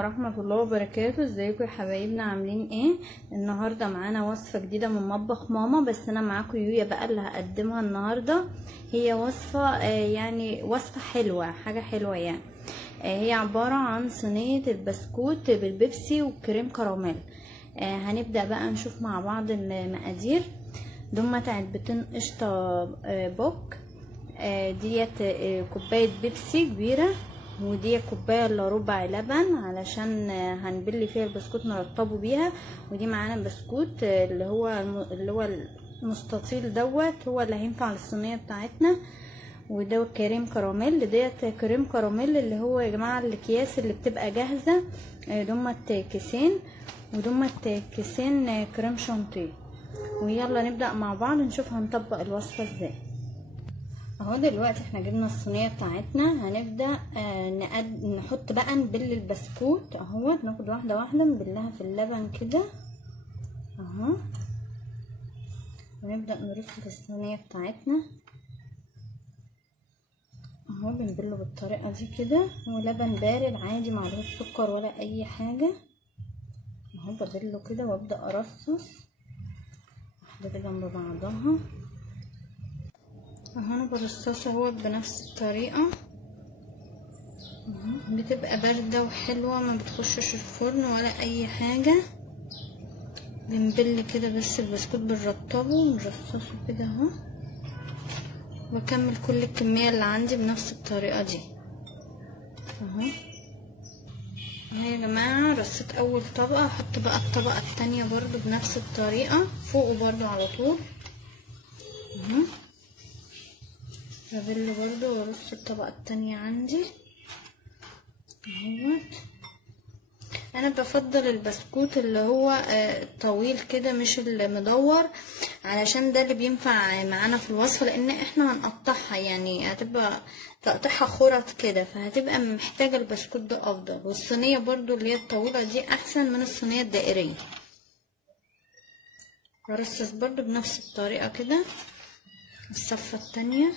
ورحمة الله وبركاته. ازيكم يا حبايبنا، عاملين ايه؟ النهاردة معانا وصفة جديدة من مطبخ ماما، بس انا معاكم يويا بقى اللي هقدمها النهاردة. هي وصفة يعني وصفة حلوة، حاجة حلوة يعني. هي عبارة عن صينية البسكوت بالبيبسي وكريم كراميل. هنبدأ بقى نشوف مع بعض المقادير. دمت علبتين قشطة بوك، ديت كوباية بيبسي كبيرة، ودي كوبايه الا ربع لبن علشان هنبلي فيها البسكوت نرطبه بيها. ودي معانا بسكوت اللي هو المستطيل دوت، هو اللي هينفع للصينيه بتاعتنا. وده كريم كراميل، ديت كريم كراميل اللي هو يا جماعه الاكياس اللي بتبقى جاهزه. دمت كيسين، ودمت كيسين كريم شانتيه. ويلا نبدا مع بعض نشوف هنطبق الوصفه ازاي. اهو دلوقتي احنا جبنا الصينيه بتاعتنا، هنبدا نحط بقى نبل البسكوت. اهو ناخد واحده واحده نبلها في اللبن كده اهو، ونبدا نرص في الصينيه بتاعتنا اهو. بنبله بالطريقه دي كده، هو لبن بارد عادي معلوش سكر ولا اي حاجه اهو. ببله كده وابدا ارصص واحده جنب بعضها اهو. انا برصصه اهو بنفس الطريقه اهو. بتبقى بارده وحلوه، ما بتخشش الفرن ولا اي حاجه. بنبل كده بس البسكوت بنرطبه ونرصصه كده اهو. بكمل كل الكميه اللي عندي بنفس الطريقه دي اهو. اهي يا جماعه رصيت اول طبقه، احط بقى الطبقه التانية برضو بنفس الطريقه فوقه برضو على طول اهو. ببل برضو وارص الطبقة التانية عندي اهوت. انا بفضل البسكوت اللي هو طويل كده مش المدور، علشان ده اللي بينفع معانا في الوصفة، لان احنا هنقطعها يعني هتبقى تقطيعها خرط كده، فهتبقى محتاجة البسكوت ده افضل. والصينية برضو اللي هي الطويلة دي احسن من الصينية الدائرية. برصص برضو بنفس الطريقة كده الصفة التانية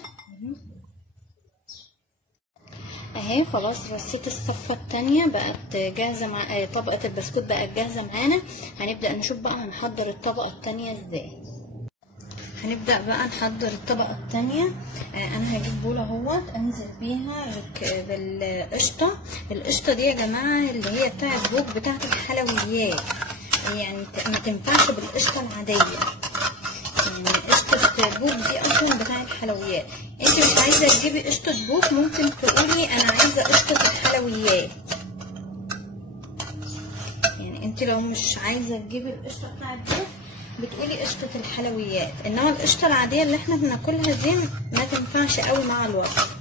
اهي. خلاص رصيت الصفة التانية بقت جاهزة مع طبقة البسكوت بقت جاهزة معانا. هنبدأ نشوف بقى هنحضر الطبقة التانية ازاي. هنبدأ بقى نحضر الطبقة التانية. انا هجيب بولة اهوت انزل بيها بالقشطة. القشطة دي يا جماعة اللي هي بتاعت بوك بتاعت الحلويات، يعني ما تنفعش بالقشطة العادية. يعني قشطة بوك دي اصلا بتاع الحلويات. انت مش عايزة تجيبي قشطة بوك ممكن تقولي انا عايزة قشطة الحلويات. يعني انت لو مش عايزة تجيبي القشطة بتاعت بوك بتقولي قشطة الحلويات، انما القشطة العادية اللي احنا بناكلها دي ما تنفعش قوي مع الوصفة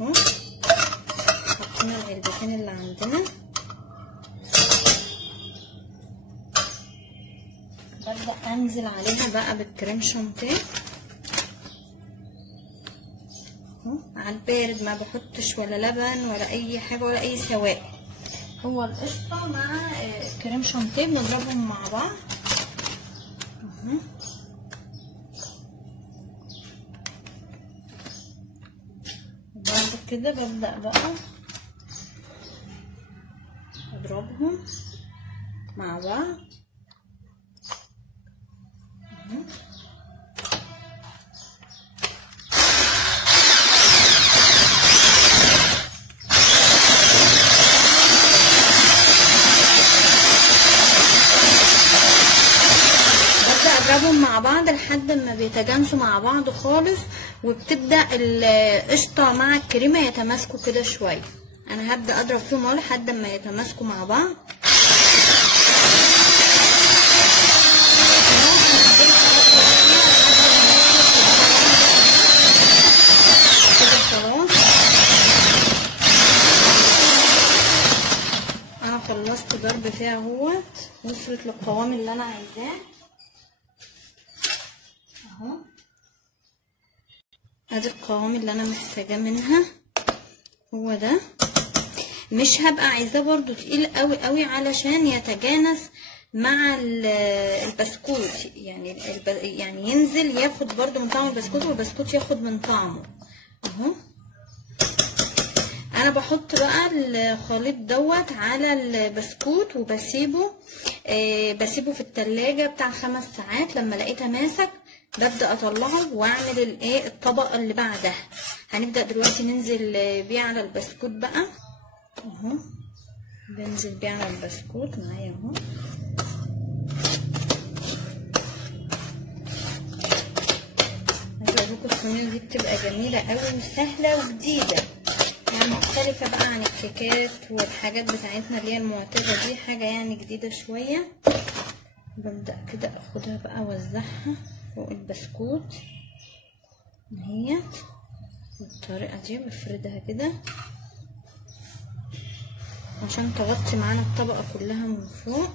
اهو. حطينا العلبتين اللي عندنا. ببدأ انزل عليها بقى بالكريم شانتيه على البارد، ما بحطش ولا لبن ولا اي حاجه ولا اي سوائل. هو القشطه مع الكريم شانتيه بنضربهم مع بعض بعد كده ببدأ بقى اضربهم مع بعض اضربهم مع بعض لحد ما بيتجانسوا مع بعض خالص، وبتبدا القشطه مع الكريمه يتماسكوا كده شويه. انا هبدا اضرب فيهم اهو لحد ما يتماسكوا مع بعض. كده خلاص انا خلصت ضرب فيها اهوت، وصلت للقوام اللي انا عايزاه اهو. ادي القوام اللي انا محتاجاه منها هو ده. مش هبقى عايزاه برضو تقيل قوي قوي علشان يتجانس مع البسكوت، يعني ينزل ياخد برضو من طعم البسكوت والبسكوت ياخد من طعمه اهو. انا بحط بقى الخليط دوت على البسكوت وبسيبه بسيبه في التلاجة بتاع 5 ساعات. لما لقيتها ماسك ببدأ اطلعه واعمل الايه الطبقة اللي بعدها. هنبدأ دلوقتي ننزل بيه على البسكوت بقى اهو. بنزل بيه على البسكوت معايا اهو. عايزه اقولكم الصينيه دي بتبقى جميله قوي وسهله وجديده، يعني مختلفه بقى عن الكيكات والحاجات بتاعتنا اللي هي المعتاده دي، حاجه يعني جديده شويه. ببدا كده اخدها بقى اوزعها فوق البسكوت اهي بالطريقه دي، بفردها كده عشان تغطي معانا الطبقه كلها من فوق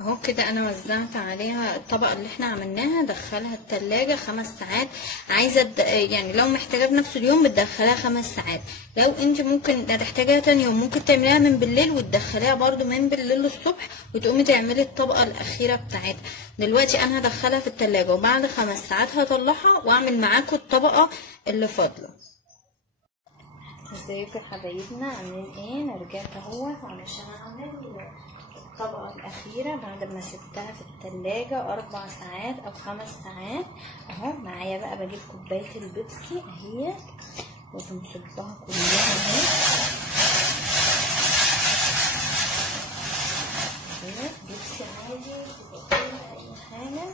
اهو كده. انا وزعت عليها الطبقه اللي احنا عملناها، دخلها التلاجة 5 ساعات. عايزه يعني لو محتاجاها في نفس اليوم بتدخلها 5 ساعات، لو انت ممكن هتحتاجيها تاني يوم ممكن تعمليها من بالليل وتدخليها برده من بالليل للصبح وتقومي تعملي الطبقه الاخيره بتاعتها. دلوقتي انا هدخلها في التلاجة وبعد 5 ساعات هطلعها واعمل معاكم الطبقه اللي فاضله. ازيكم يا حبايبنا عاملين ايه؟ انا رجعت اهوت علشان اعمل الطبقة الأخيرة بعد ما سبتها في التلاجة 4 ساعات أو 5 ساعات اهو. معايا بقى بجيب كوباية البيبسي اهي وبنصبها كلها اهي. بيبسي عادي أي حاجة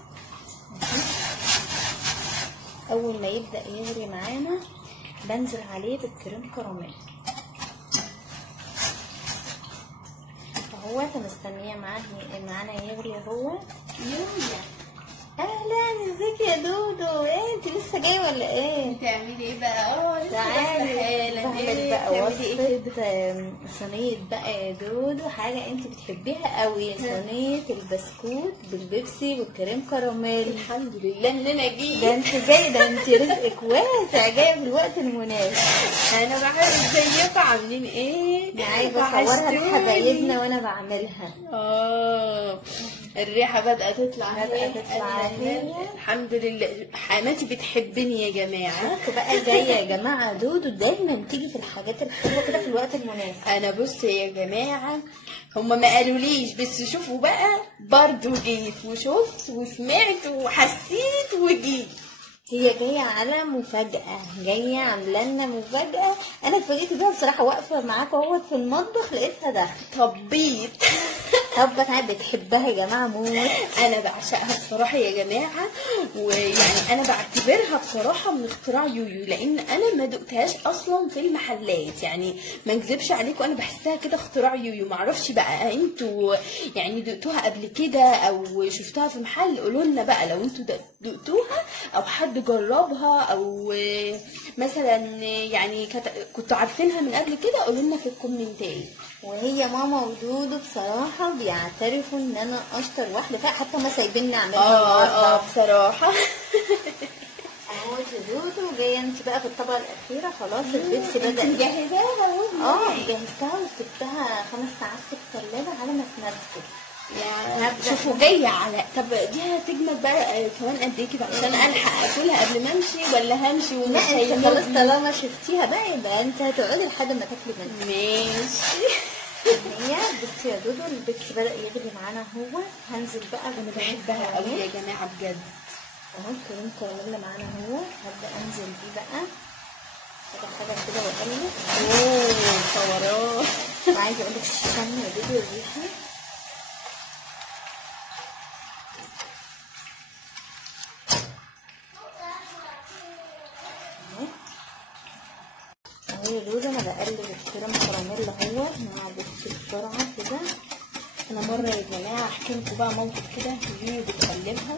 اهي. أول ما يبدأ يغلي معانا بنزل عليه بالكريم كراميل اهوت. مستنيه معانا يغلي اهوت. يويا اهلا، ازيك يا دودو؟ ايه انت لسه جايه ولا ايه؟ بتعملي ايه بقى؟ تعالي بعمل بقى وصفه صينيه بقى يا دودو، حاجه انت بتحبيها قوي، صينيه البسكوت بالبيبسي والكريم كراميل. الحمد لله ان انا جيت. ده انت جايه، ده انت رزقك واسع، جايه في الوقت المناسب. انا بعرف ازيكم عاملين ايه؟ عايزه اصورها لحبايبنا وانا بعملها. الريحه بدأت تطلع هي. الحمد لله. حماتي بتحبني يا جماعه. بقى جايه يا جماعه دودو دايما بتيجي في الحاجات الحلوه كده في الوقت المناسب. انا بصوا يا جماعه، هما ما قالوليش بس شوفوا بقى، برضو جيت وشفت وسمعت وحسيت وجيت. هي جايه على مفاجاه، جايه عامله لنا مفاجاه. انا اتفاجئت بيها بصراحه، واقفه معاكم اهوت في المطبخ لقيتها داخله طبيت. طب بتحبها يا جماعه موت. انا بعشقها بصراحه يا جماعه، ويعني انا بعتبرها بصراحه من اختراع يويو، لان انا ما دقتهاش اصلا في المحلات، يعني ما اكذبش عليكم انا بحسها كده اختراع يويو. معرفش بقى انتوا يعني دقتوها قبل كده او شفتوها في محل؟ قولوا لنا بقى لو انتوا دقتوها او حد جربها او مثلا يعني كنتوا عارفينها من قبل كده، قولوا لنا في الكومنتات. وهي ماما ودودو بصراحه بيعترفوا ان انا اشطر واحده فيها، حتى ما سايبيني اعملها النهارده بصراحه. اهو يا دودو جايه انت بقى في الطبقه الاخيره. خلاص البيبسي بدأ. جهزتها جهزتها وسبتها 5 ساعات في الثلاجه على ما تنسف. يعني شوفوا جايه على، طب دي هتجمد بقى كمان قد ايه كده عشان الحق اكلها قبل ما امشي، ولا همشي ومش هيجي؟ خلاص طالما شفتيها بقى يبقى انت هتقعدي لحد ما تاكلي منها. ماشي. هي بصي يا دودو البيبسي بدأ يغلي معانا اهو. هنزل بقى. انا بحبها قوي يا جماعه بجد. اهو الكريم كراميل معانا اهو. هبدأ انزل بيه بقى حاجه كده واقلب. فوران. وعايزه اقول لك الشم يا دودو الريحه. اهو دودو انا بقلب الكريم كراميل اهو مع البيبسي بسرعه كده. انا مره يا جماعه احكي لكم بقى موقف كده، يويو بتكلمها،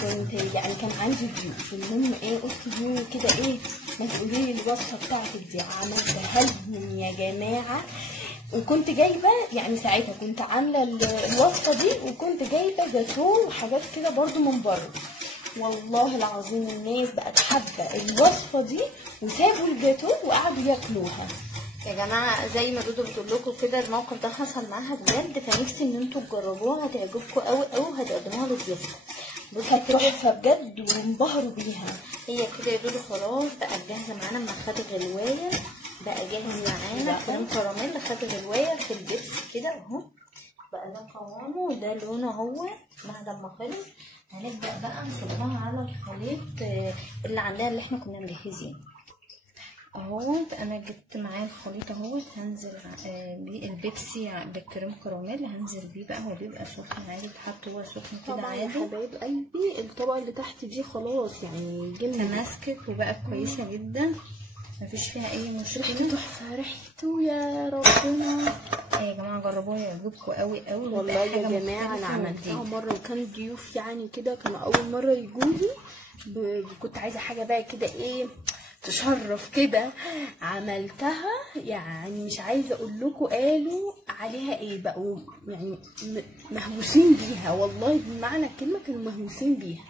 كنت يعني كان عندي ضيوف، المهم ايه قلت يويو كده ايه ما تقولي لي الوصفه بتاعتك دي، عملتها لهم يا جماعه. وكنت جايبه يعني ساعتها كنت عامله الوصفه دي، وكنت جايبه جاتوه وحاجات كده برضو من بره. والله العظيم الناس بقت حابه الوصفه دي وسابوا الجاتوه وقعدوا ياكلوها. يا جماعه زي ما دودو بتقول لكم كده، الموقف ده حصل معاها بجد، فنفسي ان انتوا تجربوها، هتعجبكم قوي قوي وهتقدموها لضيوفكم. بصي كده تحفه بجد وانبهروا بيها. هي كده يا دودو خلاص بقى جاهزه معانا. ما خد غلوايه بقى جاهز معانا. كريم كراميل خد غلوايه في البيبسي كده اهو، بقى ده قوامه وده لونه اهو. بعد ما خلص هنبدا بقى نصبها على الخليط اللي عندنا اللي احنا كنا مجهزينه اهوت. انا جبت معايا الخليط اهوت، هنزل بيه البيبسي بالكريم كراميل، هنزل بيه بقى. هو بيبقى سخن عادي، بيتحط هو سخن كده عادي. يا حبايب قلبي الطبقه اللي تحت دي خلاص يعني تماسكت وبقت كويسه جدا، مفيش فيها اي مشكله. تحفه ريحته يا ربنا. يا جماعه جربوها يعجبكم قوي قوي والله يا جماعه انا عملتها مره وكان ضيوف يعني كده كانوا اول مره يجولي، كنت عايزه حاجه بقى كده ايه تشرف كده، عملتها يعني مش عايزه اقول لكم قالوا عليها ايه بقوا يعني مهووسين بيها، والله بمعنى الكلمه كانوا مهووسين بيها.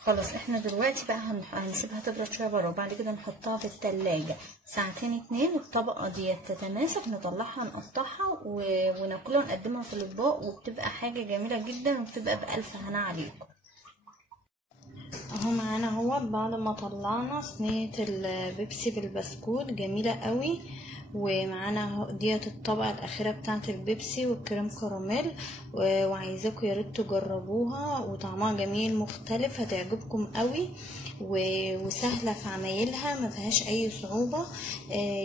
خلاص احنا دلوقتي بقى هنسيبها تبرد شويه بره، وبعد كده نحطها في التلاجة ساعتين 2. الطبقه ديت تتماسك نطلعها نقطعها وناكلها ونقدمها في الاطباق، وبتبقى حاجه جميله جدا وبتبقى بألف هنا عليكم. اهو معانا اهو بعد ما طلعنا صينيه البيبسي بالبسكوت جميله قوي، ومعانا ديت الطبقه الاخيره بتاعه البيبسي والكريم كراميل، وعايزاكم يا ريت تجربوها وطعمها جميل مختلف هتعجبكم قوي وسهله في عمايلها، ما فيهاش اي صعوبه.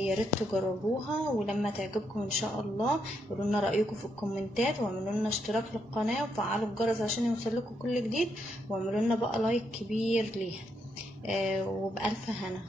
يا ريت تجربوها، ولما تعجبكم ان شاء الله قولوا لنا رايكم في الكومنتات، واعملوا لنا اشتراك للقناه وفعلوا الجرس عشان يوصل لكم كل جديد، واعملوا لنا بقى لايك كبير ليها. وبألف هنا.